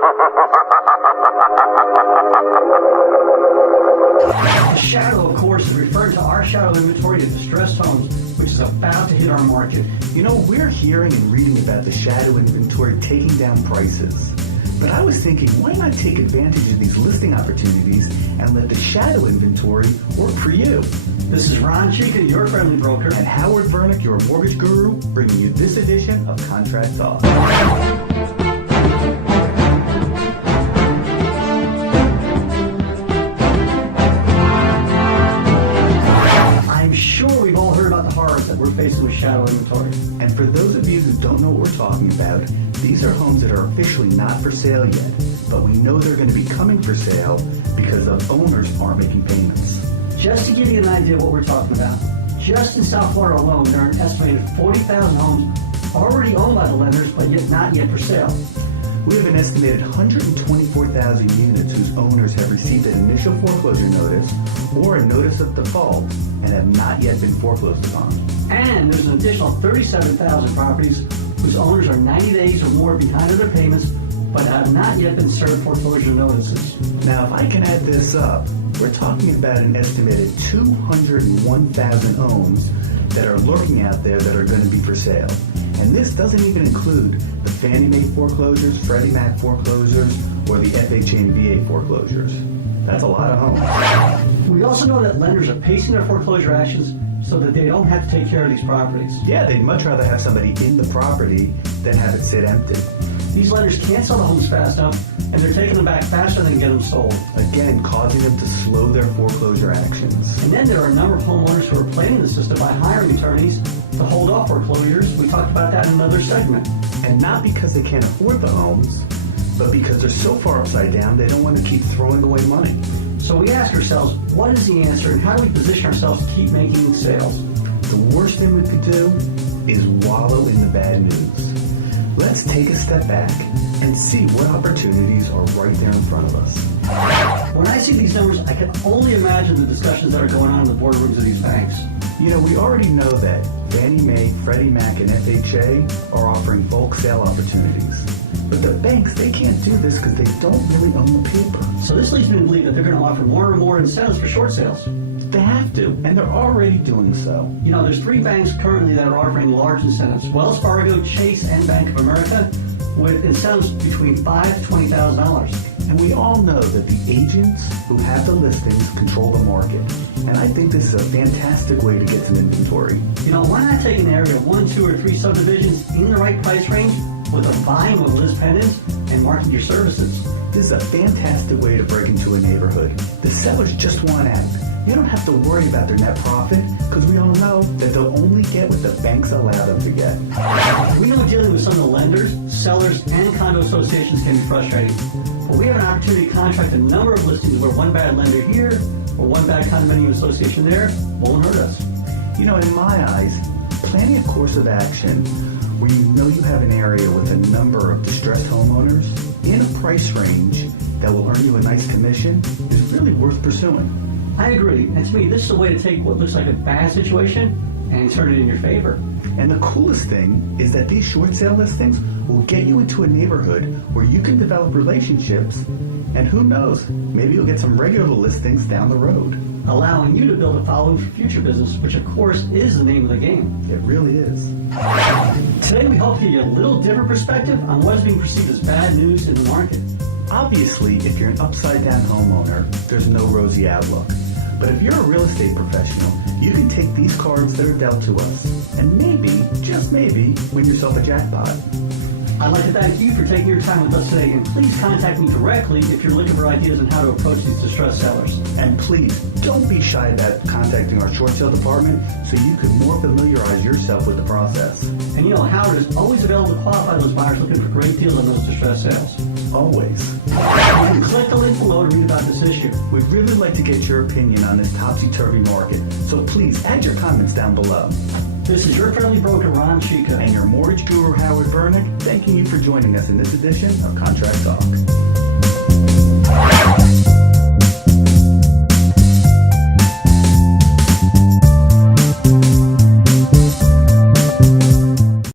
The shadow, of course, is referring to our shadow inventory of distressed homes, which is about to hit our market. You know, we're hearing and reading about the shadow inventory taking down prices. But I was thinking, why not take advantage of these listing opportunities and let the shadow inventory work for you? This is Ron Cika, your friendly broker, And Howard Vernick, your mortgage guru, bringing you this edition of Contract Talk. I'm sure we've all heard about the horrors that we're facing with shadow inventory. And for those of you who don't know what we're talking about, these are homes that are officially not for sale yet, but we know they're going to be coming for sale because the owners aren't making payments. Just to give you an idea of what we're talking about, just in South Florida alone, there are an estimated 40,000 homes already owned by the lenders, but yet not yet for sale. We have an estimated 124,000 units whose owners have received an initial foreclosure notice or a notice of default and have not yet been foreclosed upon. And there's an additional 37,000 properties whose owners are 90 days or more behind on their payments, but have not yet been served foreclosure notices. Now, if I can add this up, we're talking about an estimated 201,000 homes that are lurking out there that are going to be for sale. And this doesn't even include the Fannie Mae foreclosures, Freddie Mac foreclosures, or the FHA and VA foreclosures. That's a lot of homes. We also know that lenders are pacing their foreclosure actions so that they don't have to take care of these properties. Yeah, they'd much rather have somebody in the property than have it sit empty. These lenders can't sell the homes fast enough, and they're taking them back faster than get them sold. Again, causing them to slow their foreclosure actions. And then there are a number of homeowners who are playing the system by hiring attorneys to hold off foreclosures. We talked about that in another segment. And not because they can't afford the homes, but because they're so far upside down, they don't want to keep throwing away money. So we ask ourselves, what is the answer, and how do we position ourselves to keep making sales? The worst thing we could do is wallow in the bad news. Let's take a step back and see what opportunities are right there in front of us. When I see these numbers, I can only imagine the discussions that are going on in the boardrooms of these banks. You know, we already know that Fannie Mae, Freddie Mac, and FHA are offering bulk sale opportunities. But the banks, they can't do this because they don't really own the paper. So this leads me to believe that they're going to offer more and more incentives for short sales. They have to, and they're already doing so. You know, there's 3 banks currently that are offering large incentives. Wells Fargo, Chase, and Bank of America, with incentives between $5,000 to $20,000. And we all know that the agents who have the listings control the market. And I think this is a fantastic way to get some inventory. You know, why not take an area of 1, 2, or 3 subdivisions in the right price range with a volume of list pendants and market your services? This is a fantastic way to break into a neighborhood. The sellers just want out. You don't have to worry about their net profit because we all know that they'll only get what the banks allow them to get. We know dealing with some of the lenders, sellers, and condo associations can be frustrating. But we have an opportunity to contract a number of listings where one bad lender here or one bad condominium association there won't hurt us. You know, in my eyes, planning a course of action where you know you have an area with a number of distressed homeowners in a price range that will earn you a nice commission is really worth pursuing. I agree. And to me, this is a way to take what looks like a bad situation and turn it in your favor. And the coolest thing is that these short sale listings will get you into a neighborhood where you can develop relationships, and who knows, maybe you'll get some regular listings down the road. Allowing you to build a following for future business, which of course is the name of the game. It really is. Today we hope to give you a little different perspective on what is being perceived as bad news in the market. Obviously, if you're an upside-down homeowner, there's no rosy outlook. But if you're a real estate professional, you can take these cards that are dealt to us and maybe, just maybe, win yourself a jackpot. I'd like to thank you for taking your time with us today, and please contact me directly if you're looking for ideas on how to approach these distressed sellers. And please, don't be shy about contacting our short sale department so you can more familiarize yourself with the process. And you know, Howard is always available to qualify those buyers looking for great deals on those distressed sales. Always. You can click the link below to read about this issue. We'd really like to get your opinion on this topsy-turvy market, so please add your comments down below. This is your friendly broker, Ron Cika. And your mortgage guru, Howard Vernick, thanking you for joining us in this edition of Contract Talk.